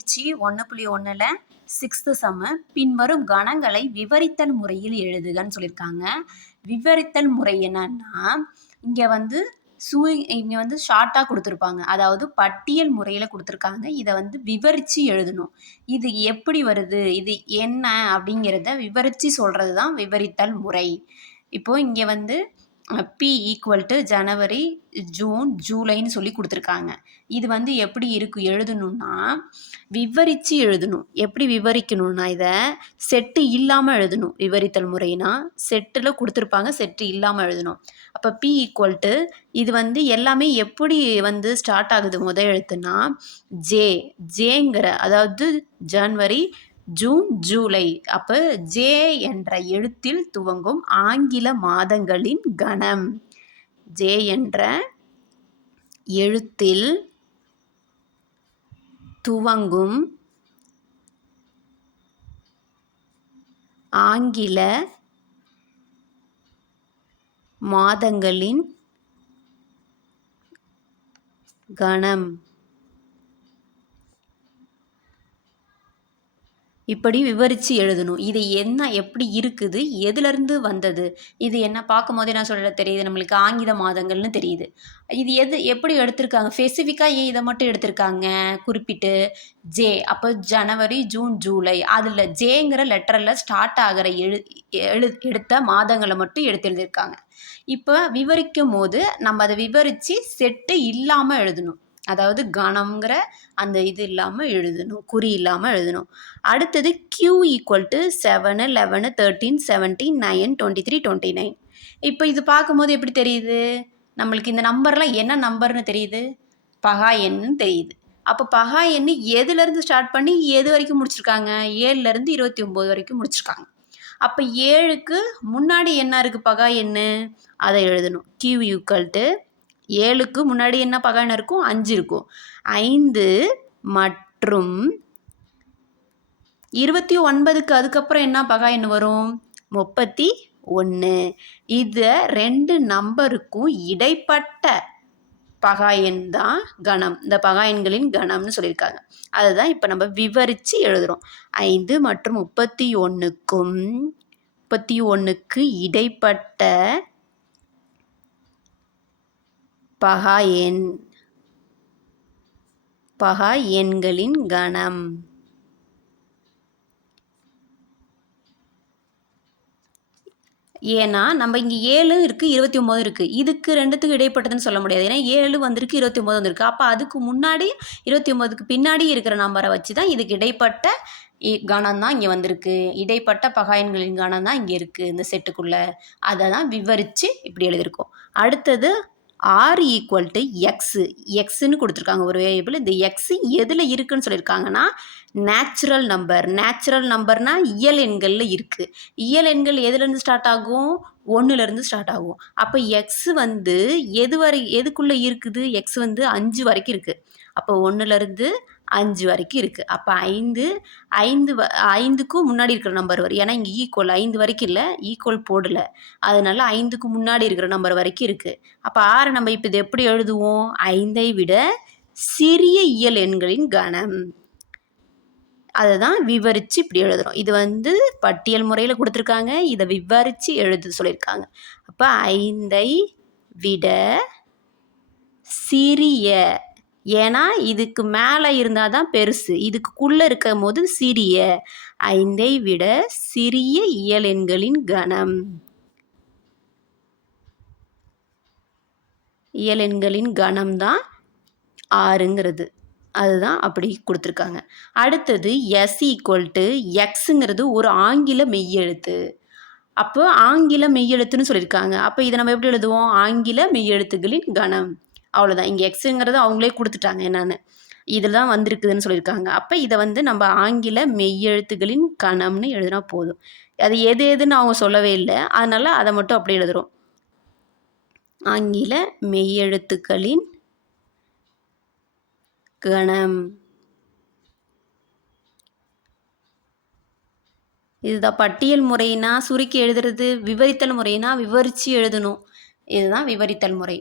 பயிற்சி 1.1ல் 6th சம்மு பின்வரும் கணங்களை விவரித்தல் முறையில் எழுதுகன்னு சொல்லியிருக்காங்க. விவரித்தல் முறை என்னன்னா, இங்கே வந்து இங்கே வந்து ஷார்ட்டாக கொடுத்துருப்பாங்க. அதாவது பட்டியல் முறையில் கொடுத்துருக்காங்க. இதை வந்து விவரித்து எழுதணும். இது எப்படி வருது, இது என்ன அப்படிங்கிறத விவரித்து சொல்கிறது தான் விவரித்தல் முறை. இப்போது இங்கே வந்து P = ஜனவரி, ஜூன், ஜூலைன்னு சொல்லி கொடுத்துருக்காங்க. இது வந்து எப்படி எழுதணும்னா விவரித்து எழுதணும். எப்படி விவரிக்கணும்னா இதை செட்டு இல்லாமல் எழுதணும். விவரித்தல் முறைனா செட்டில் கொடுத்துருப்பாங்க, செட்டு இல்லாமல் எழுதணும். அப்போ P = இது வந்து எல்லாமே எப்படி வந்து ஸ்டார்ட் ஆகுது முதல் எழுத்துனா ஜேங்கிற, அதாவது ஜனவரி, ஜூன், ஜூலை. அப்போ ஜே என்ற எழுத்தில் துவங்கும் ஆங்கில மாதங்களின் கணம். ஜே என்ற எழுத்தில் துவங்கும் ஆங்கில மாதங்களின் கணம். இப்படி விவரித்து எழுதணும். இது என்ன, எப்படி இருக்குது, எதுலேருந்து வந்தது, இது என்ன பார்க்கும் போதே நான் சொல்ல தெரியுது, நம்மளுக்கு ஆங்கில மாதங்கள்னு தெரியுது. இது எப்படி எடுத்திருக்காங்க, ஸ்பெசிஃபிக்காக ஏன் இதை மட்டும் எடுத்திருக்காங்க குறிப்பிட்டு ஜே. அப்போ ஜனவரி, ஜூன், ஜூலை, அதில் ஜேங்கிற லெட்டரில் ஸ்டார்ட் ஆகிற எடுத்த மாதங்களை மட்டும் எழுதியிருக்காங்க. இப்போ விவரிக்கும் போது நம்ம அதை விவரித்து செட்டு இல்லாமல் எழுதணும். அதாவது கணம்ங்கிற அந்த இது இல்லாமல் எழுதணும், குறி இல்லாமல் எழுதணும். அடுத்தது Q = 7, 11, 13, 17, 9, 23, 29. இப்போ இது பார்க்கும்போது எப்படி தெரியுது, நம்மளுக்கு இந்த நம்பர்லாம் என்ன நம்பர்னு தெரியுது, பகா எண்ணுன்னு தெரியுது. அப்போ பகா எண்ணு எதுலேருந்து ஸ்டார்ட் பண்ணி எது வரைக்கும் முடிச்சிருக்காங்க, 7லேருந்து 29 வரைக்கும் முடிச்சிருக்காங்க. அப்போ 7க்கு முன்னாடி என்ன இருக்குது பகா எண்ணு, அதை எழுதணும். Q = 7க்கு முன்னாடி என்ன பகா எண் இருக்கும், 5 இருக்கும். 5 மற்றும் 29க்கு அதுக்கப்புறம் என்ன பகா எண் வரும், 31. இது 2 நம்பருக்கும் இடைப்பட்ட பகா எண் தான் கணம். இந்த பகா எண்களின் கணம்னு சொல்லியிருக்காங்க. அதுதான் இப்போ நம்ம விவரித்து எழுதுகிறோம். 5 மற்றும் 31க்கு இடைப்பட்ட பகா எண்களின் கணம். ஏன்னா நம்ம இங்கே 7 இருக்குது, 29 இருக்குது. இதுக்கு ரெண்டுத்துக்கு இடைப்பட்டதுன்னு சொல்ல முடியாது. ஏன்னா 7 வந்திருக்கு, 29 வந்திருக்கு. அப்போ அதுக்கு முன்னாடி 29க்கு பின்னாடி இருக்கிற நம்பரை வச்சு தான் இதுக்கு இடைப்பட்ட கணம் தான் இங்கே வந்திருக்கு. இடைப்பட்ட பகா எண்களின் கணம் தான் இங்கே இருக்குது இந்த செட்டுக்குள்ளே. அதை தான் விவரித்து இப்படி எழுதியிருக்கோம். அடுத்தது R = X. எக்ஸ்ன்னு கொடுத்துருக்காங்க ஒரு வேரியபிள். இந்த எக்ஸ் எதில் இருக்குதுன்னு சொல்லியிருக்காங்கன்னா நேச்சுரல் நம்பர்னா இயல் எண்களில் இருக்குது. இயல் எண்கள் எதுலேருந்து ஸ்டார்ட் ஆகும், 1லேருந்து ஸ்டார்ட் ஆகும். அப்போ எக்ஸ் வந்து எதுக்குள்ளே இருக்குது, எக்ஸ் வந்து 5 வரைக்கும் இருக்குது. அப்போ 1லேருந்து 5 வரைக்கும் இருக்குது. அப்போ 5க்கும் முன்னாடி இருக்கிற நம்பர் வரும். ஏன்னா இங்கே ஈக்குவல் 5 வரைக்கும் இல்லை, ஈக்குவல் போடலை. அதனால 5க்கு முன்னாடி இருக்கிற நம்பர் வரைக்கும் இருக்குது. அப்போ 6 நம்ம இப்போ இது எப்படி எழுதுவோம், 5ஐ விட சிறிய இயல் எண்களின் கணம். அதை தான் விவரித்து இப்படி எழுதுகிறோம். இது வந்து பட்டியல் முறையில் கொடுத்துருக்காங்க, இதை விவரித்து எழுத சொல்லியிருக்காங்க. அப்போ 5ஐ விட சிறிய, ஏன்னா இதுக்கு மேலே இருந்தால் தான் பெருசு, இதுக்குள்ளே இருக்கும் போது சிறிய. 5ஐ விட சிறிய இயல் எண்களின் கணம். இயல் எண்களின் கணம் தான் 6ங்கிறது. அதுதான் அப்படி கொடுத்துருக்காங்க. அடுத்தது S = Xங்கிறது ஒரு ஆங்கில மெய்யெழுத்து. அப்போ ஆங்கில மெய்யெழுத்துன்னு சொல்லியிருக்காங்க. அப்போ இதை நம்ம எப்படி எழுதுவோம், ஆங்கில மெய்யெழுத்துகளின் கணம். அவ்வளோதான். இங்கே எக்ஸுங்கிறது அவங்களே கொடுத்துட்டாங்க என்னன்னு, இதில் தான் வந்திருக்குதுன்னு சொல்லியிருக்காங்க. அப்போ இதை வந்து நம்ம ஆங்கில மெய்யெழுத்துகளின் கணம்னு எழுதினா போதும். அது எதுன்னு அவங்க சொல்லவே இல்லை, அதனால் அதை மட்டும் அப்படி எழுதுகிறோம். ஆங்கில மெய்யெழுத்துக்களின் கணம். இதுதான் பட்டியல் முறைனா சுருக்கி எழுதுறது, விவரித்தல் முறைனா விவரித்து எழுதணும். இதுதான் விவரித்தல் முறை.